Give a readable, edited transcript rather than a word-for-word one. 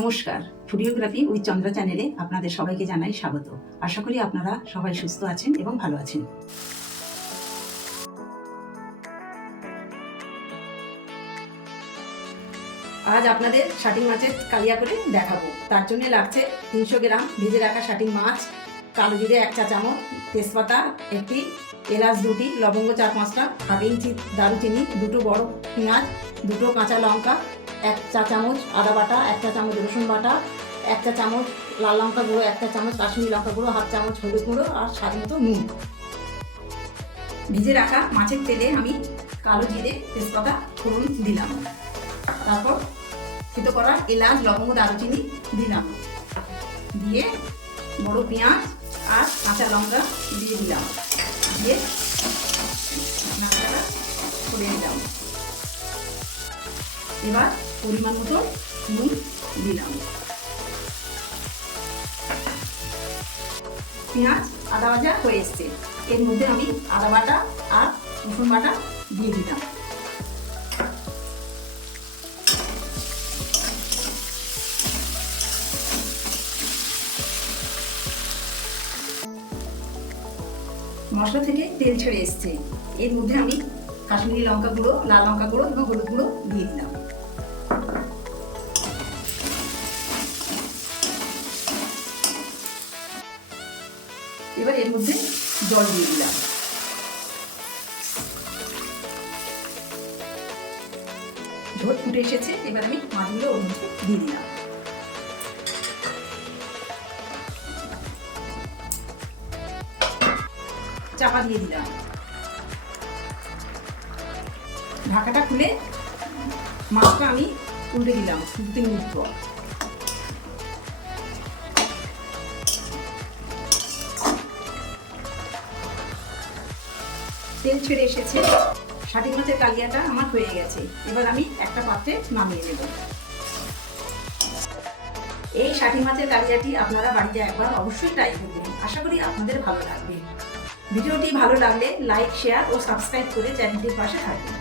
নমস্কার, ফুডিওগ্রাফি উইথ চন্দ্রা চ্যানেলে আপনাদের সবাইকে জানাই স্বাগত। আশা করি আপনারা সবাই সুস্থ আছেন এবং ভালো আছেন। আজ আপনাদের শাটিং মাছের কালিয়া করে দেখাবো। তার জন্য লাগছে 300 গ্রাম ভেজে রাখা শাটিং মাছ, কালো জিরে 1 চা চামচ, তেজপাতা একটি, এলাচ 2টি, লবঙ্গ 4-5টা, 1/2 ইঞ্চি দারুচিনি, 2টো বড় পেঁয়াজ, 2টো কাঁচা লঙ্কা, 1 চা চামচ আদা বাটা, 1 চা চামচ রসুন বাটা, 1 চা চামচ লাল লঙ্কা গুঁড়ো, 1 চা চামচ কাশ্মীরি লঙ্কা গুঁড়ো, 1/2 চামচ হলুদ গুঁড়ো আর স্বাদ মতো নুন। ভিজে রাখা মাছের তেলে আমি কালো জিরে তেজপাতা ফোড়ন দিলাম, তারপর থেতো করা এলাচ লবঙ্গ দারুচিনি দিলাম, দিয়ে বড় পেঁয়াজ আর কাঁচা লঙ্কা দিয়ে দিলাম, দিয়ে নাড়াচাড়া করে দিলাম। এবার পরিমাণ মতো নুন দিলাম। পেঁয়াজ আদা ভাজা হয়ে এসছে, এর মধ্যে আমি আদা বাটা আর রসুন বাটা দিয়ে দিলাম। মশলা থেকে তেল ছেড়ে এসছে, এর মধ্যে আমি কাশ্মীরি লঙ্কা গুঁড়ো, লাল লঙ্কা গুঁড়ো এবং হলুদ গুঁড়ো দিয়ে দিলাম। এবার এর মধ্যে জল দিয়ে দিলাম। ঝোল ফুটে এসেছে, এবার আমি মাছগুলো ওর মধ্যে দিয়ে দিলাম। চাপা দিয়ে দিলাম। ঢাকাটা খুলে মাছটা আমি উল্টে দিলাম 2-3 মিনিট পর। তেল ছেড়ে এসেছে, শাটিং মাছের কালিয়াটা আমার হয়ে গেছে। এবার আমি একটা পাত্রে নামিয়ে নেব। এই শাটিং মাছের কালিয়াটি আপনারা বাড়িতে একবার অবশ্যই ট্রাই করবেন, আশা করি আপনাদের ভালো লাগবে। ভিডিওটি ভালো লাগলে লাইক, শেয়ার ও সাবস্ক্রাইব করে চ্যানেলটির পাশে থাকবেন।